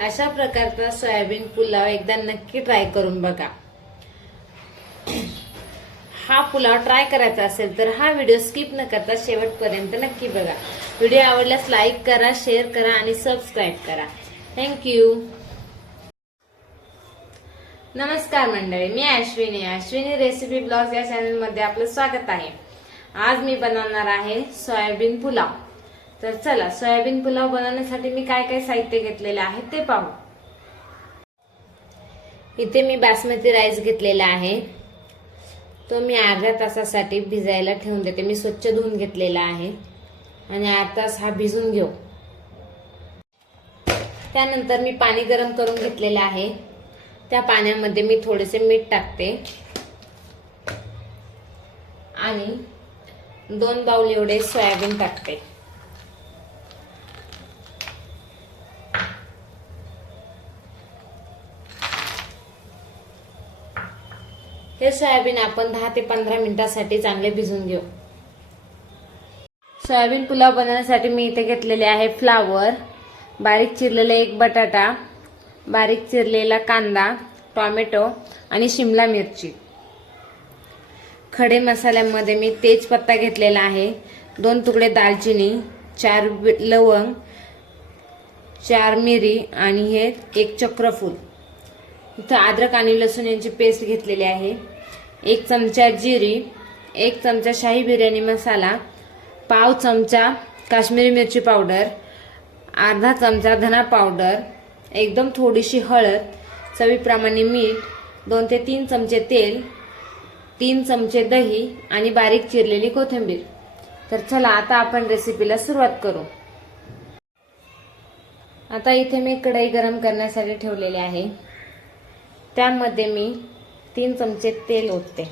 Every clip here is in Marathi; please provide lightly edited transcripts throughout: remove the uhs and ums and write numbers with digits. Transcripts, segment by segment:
अशा प्रकारचा सोयाबीन पुलाव एकदा नक्की ट्राय करून बघा। हा पुलाव ट्राय करायचा असेल तर हा व्हिडिओ स्किप न करता शेवटपर्यंत नक्की बघा। व्हिडिओ आवडल्यास लाईक करा, शेअर करा आणि सबस्क्राईब करा। थँक्यू। नमस्कार मंडळी, मी अश्विनी रेसिपी ब्लॉग्स या चॅनल मध्ये आपलं स्वागत आहे। आज मी बनवणार आहे सोयाबीन पुलाव। तर चला सोयाबीन पुलाव बनवण्यासाठी मी काय काय साहित्य घेतलेले आहे ते पाहू। इथे मी बासमती राईस घेतलेला आहे, तो मी अर्ध्या तासासाठी भिजायला ठेवून देते। मी स्वच्छ धुवून घेतलेला आहे आणि अर्धा तास हा भिजून घेऊ। त्यानंतर मी पाणी गरम करून घेतलेले आहे, त्या पाण्यामध्ये मी थोडेसे मीठ टाकते आणि 2 बाउल एवढे सोयाबीन टाकते। हे सोयाबीन आपण 10 ते 15 मिनिटांसाठी चांगले भिजून घेऊ। सोयाबीन पुलाव बनवण्यासाठी मी इथे घेतलेले आहे फ्लावर, बारीक चिरलेला 1 बटाटा, बारीक चिरलेला कांदा, टोमॅटो आणि शिमला मिरची। खडे मसाल्यामध्ये मी तेजपत्ता घेतलेला आहे, 2 तुकडे दालचिनी, 4 लवंग, 4 मिरी आणि हे 1 चक्रफूल। इथं अद्रक आणि लसूण यांची पेस्ट घेतलेली आहे, 1 चमचा जिरी, 1 चमचा शाही बिर्याणी मसाला, पाव चमचा काश्मीरी मिरची पावडर, अर्धा चमचा धना पावडर, एकदम थोडीशी हळद, चवीप्रमाणे मीठ, 2 ते 3 चमचे तेल, 3 चमचे दही आणि बारीक चिरलेली कोथिंबीर। तर चला आता आपण रेसिपीला सुरुवात करू। आता इथे मी कढई गरम करण्यासाठी ठेवलेली आहे, त्यामध्ये मी 3 चमचे तेल ओतते।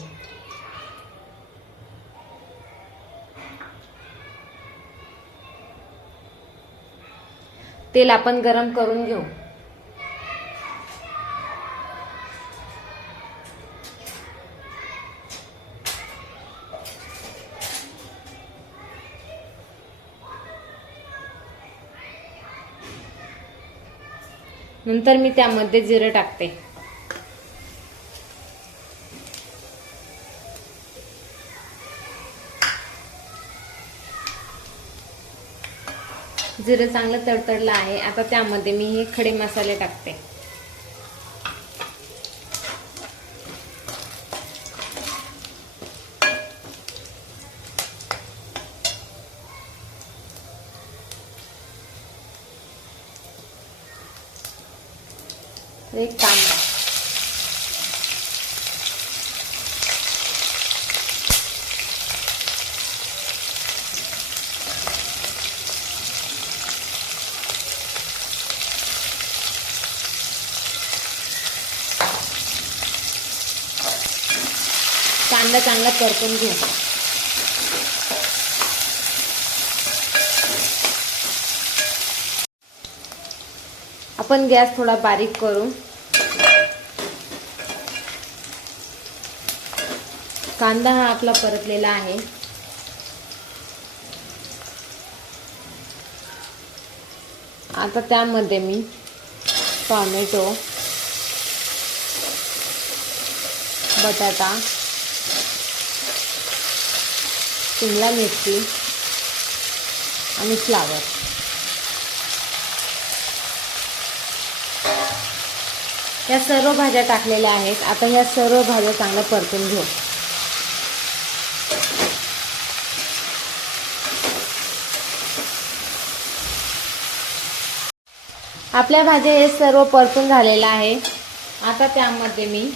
तेल आपण गरम करून घेऊ। नंतर मी त्यामध्ये जिरे टाकते। जिरे चांगलं तडतडलं आहे, आता त्यामध्ये मी हे खडे मसाले टाकते। एक कांदा, कांदा चांगला परतून घेऊ। आपण गॅस थोडा बारीक करू। कांदा हा आपला परतलेला आहे। आता त्यामध्ये मी टोमॅटो, बटाटा, शिमला मिरची आणि फ्लावर या सर्व भाज्या टाकलेल्या आहेत। आता या सर्व भाज्या चांगल्या परतून घेऊ। आपल्या भाज्या हे सर्व परतून झालेलं आहे। आता त्यामध्ये मी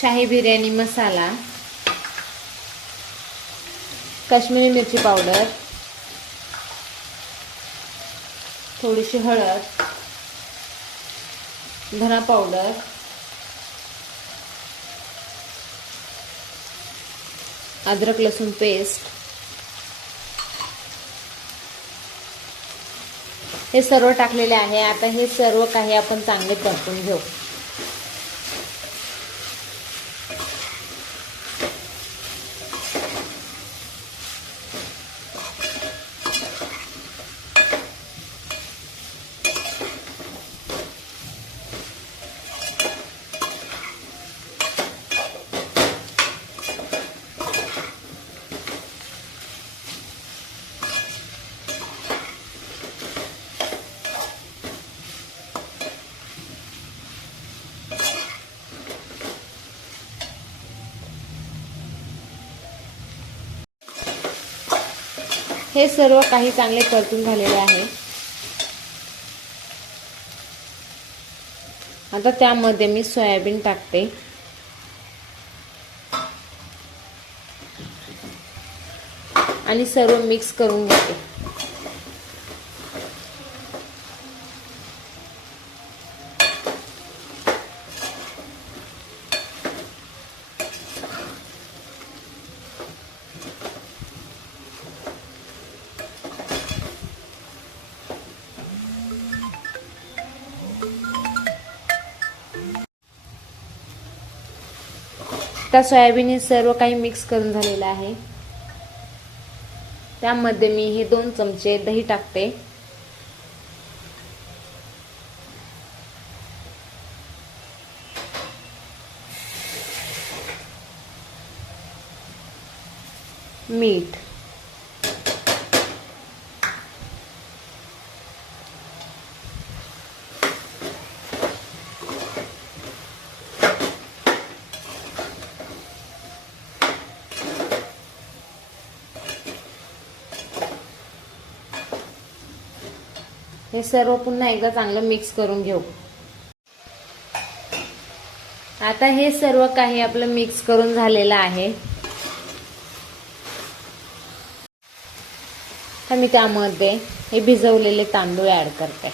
शाही बिर्याणी मसाला, काश्मीरी मिरची पावडर, थोडीशी हळद, धना पावडर, अद्रक लसूण पेस्ट हे सर्व टाकलेले आहे। आता हे सर्व काही आपण चांगले परतून घेऊ। हे सर्व काही चांगले परतून झालेले आहे. आता त्यामध्ये मी सोयाबीन टाकते आणि सर्व मिक्स करून घेते. आता सोयाबीन हे सर्व काही मिक्स करून झालेलं आहे. त्यामध्ये मी हे 2 चमचे दही टाकते. मीठ, हे सर्व पुन्हा एकदा चांगलं मिक्स करून घेऊ. आता हे सर्व काही आपलं मिक्स करून झालेलं आहे. तर मी त्यामध्ये हे भिजवलेले तांदूळ ऍड करते.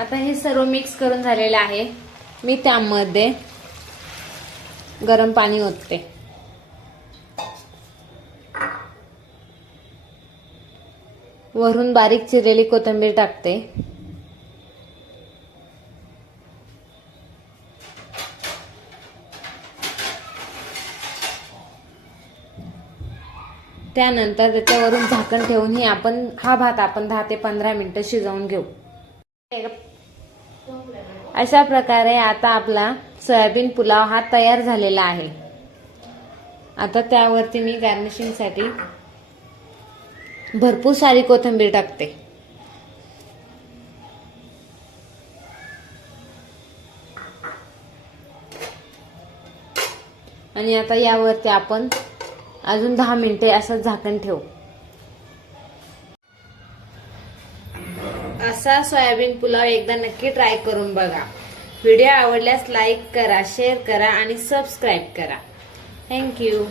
आता हे सर्व मिक्स करून झालेलं आहे. मी त्यामध्ये गरम पाणी ओतते. वरून बारीक चिरलेली कोथिंबीर टाकते. त्यानंतर त्याच्यावरून झाकण ठेवून हा भात आपण 10 ते 15 मिनिटं शिजवून घेऊ. अशा प्रकारे आता आपला सोयाबीन पुलाव हा तयार झालेला आहे. आता त्यावरती मी गार्निशिंगसाठी भरपूर सारी कोथिंबीर टाकते. आणि आता यावरती आपण अजून 10 मिनिटे असं झाकण ठेवू. असा सोयाबीन पुलाव एकदा नक्की ट्राय करून बघा. व्हिडिओ आवडल्यास लाईक करा, शेअर करा आणि सबस्क्राईब करा. थँक्यू.